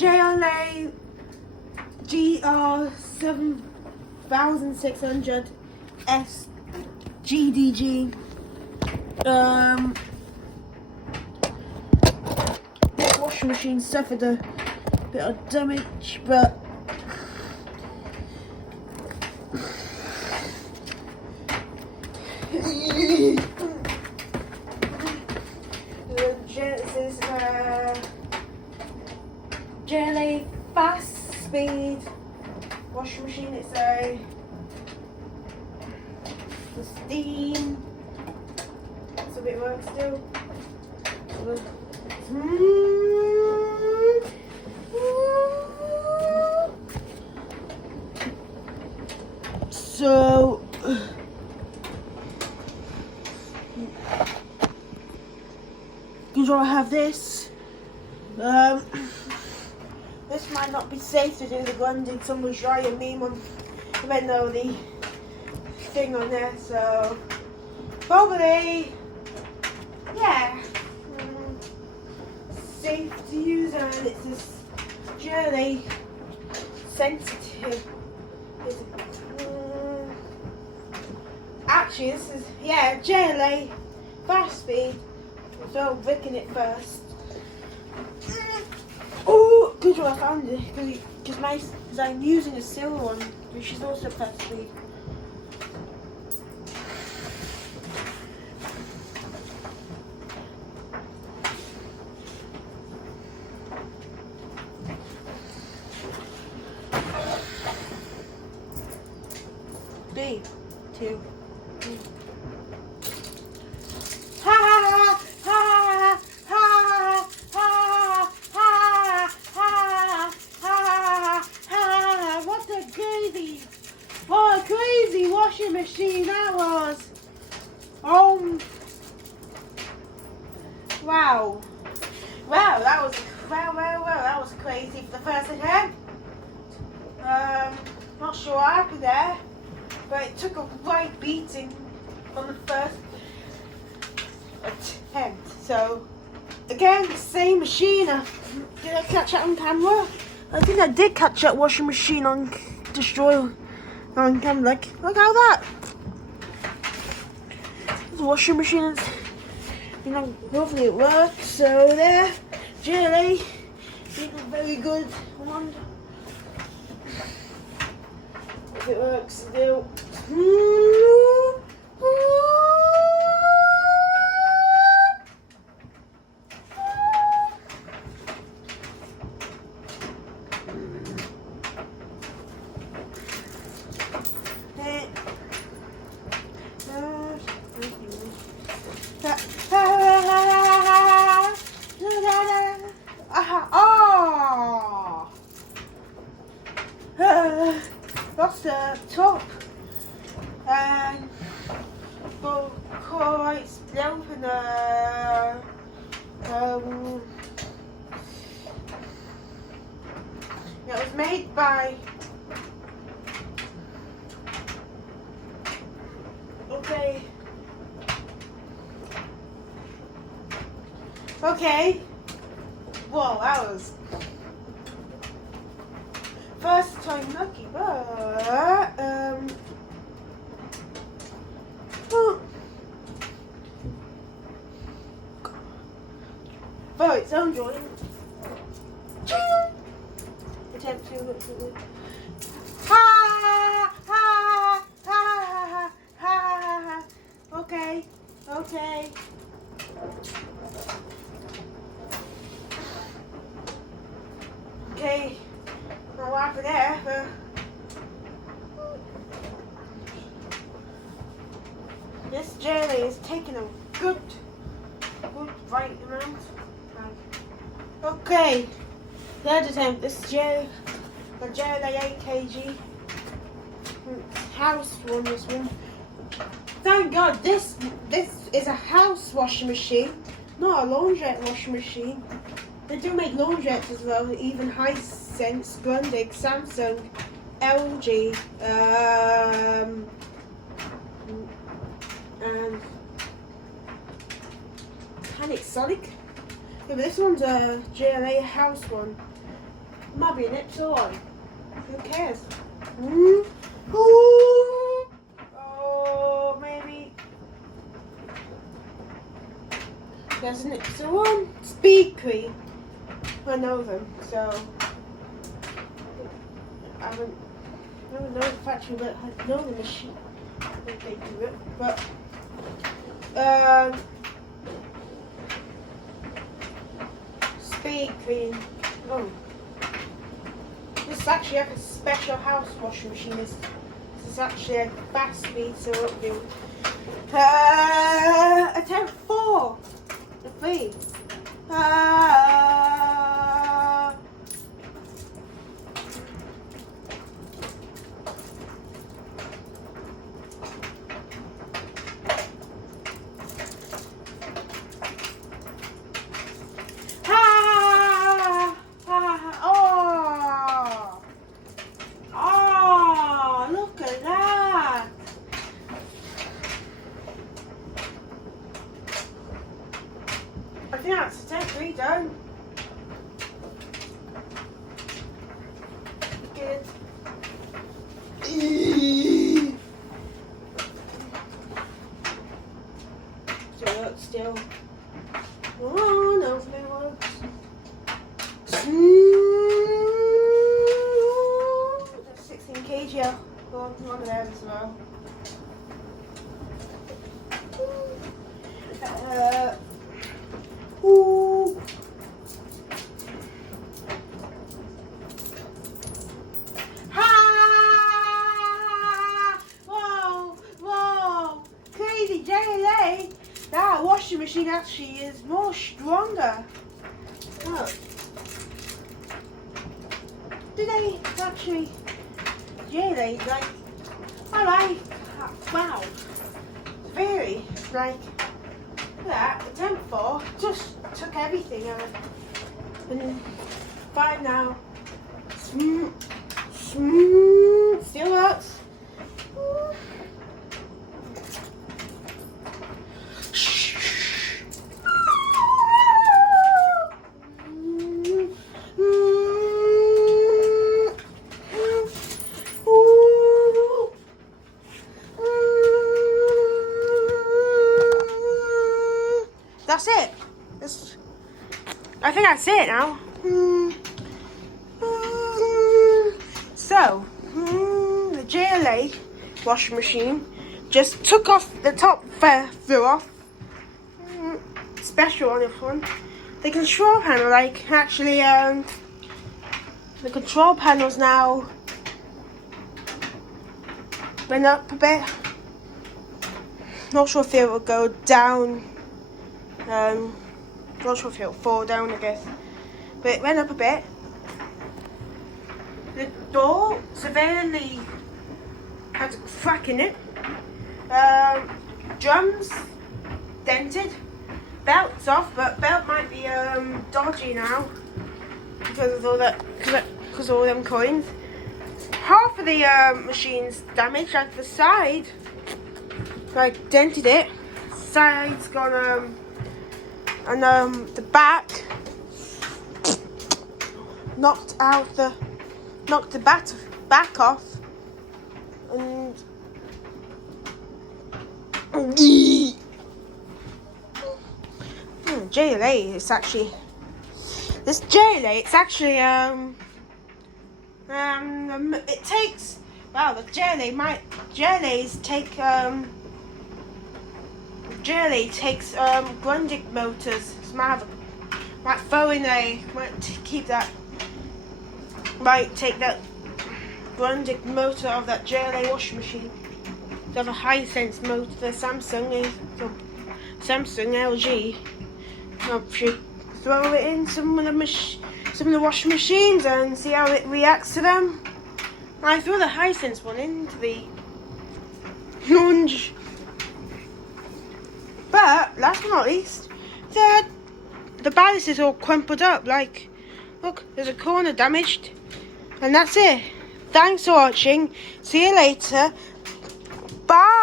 JLA GR 7600 SGDG. This washing machine suffered a bit of damage, but this is JLA fast speed washing machine. It's a steam. So it works still. So control, I have this. This might not be safe to do the blending. Someone's writing me on even though the thing on there, so probably yeah, safe to use, and it's this JLA sensitive. Actually, this is JLA fast speed. So I'm wicking it first. Oh, good job I found it because I'm using a silver one, which is also fast speed. B, 2. What a crazy washing machine that was! Wow! That was crazy for the first attempt. Not sure what happened there, but it took a right beating on the first attempt. So again, same machine. Did I catch it on camera? I think I did catch that washing machine on camera. Look how that. The washing machine is, hopefully it works. So there, JLA, did a very good one. If it works still. That's the top, and for quite open. It was made by okay. Whoa, that was first time lucky, but for its own joy. Attempt to okay. Okay, not what happened there, but this JLA is taking a good right amount. Okay, third attempt. This is JLA 8 kg house one. This one. Thank God, this is a house washing machine, not a laundrette washing machine. They do make laundrettes as well, even Hisense, Grundig, Samsung, LG, and Panasonic. Yeah, but this one's a JLA house one. Might be an Ipswich. Who cares? Ooh. Ooh. Oh, maybe. There's an Ipswich. Speed Queen. I know them, so I haven't know the factory, but I know the machine. I think they do it, but Speed Queen. Oh, this is actually like a special house washing machine. This is actually a fast speed, so it'll do attempt 4, the 3. Look at that. I think that's 10-3 done. Good. Still. Oh, no, it works. That's 16 kg. Well, one of them as well. Ooh. Ha! Whoa! Crazy JLA. That washing machine actually is more stronger. Look. Do they actually? JLA, like, I like. Wow. Very like. That the tempo just took everything out, and 5 now. Still works. That's it. I think that's it now. So, the JLA washing machine just took off the top flew off. Special on this one. The control panel, like, actually, the control panel's now went up a bit. Not sure if it will go down. Not sure if it'll fall down, I guess. But it went up a bit. The door severely had a crack in it. Drums dented. Belt's off, but belt might be dodgy now because of all that, because of all them coins. Half of the machine's damaged, like the side, like dented it. Side's gone, and the back knocked the back off, and JLA. It's actually this JLA. It's actually it takes the JLA takes Grundig motors. So might take that Grundig motor of that JLA washing machine. To have a high sense motor for Samsung LG. I should throw it in some of the washing machines and see how it reacts to them. I threw the high sense one into the lunge. But last but not least, the ballast is all crumpled up. Like, look, there's a corner damaged, and that's it. Thanks for watching. See you later. Bye.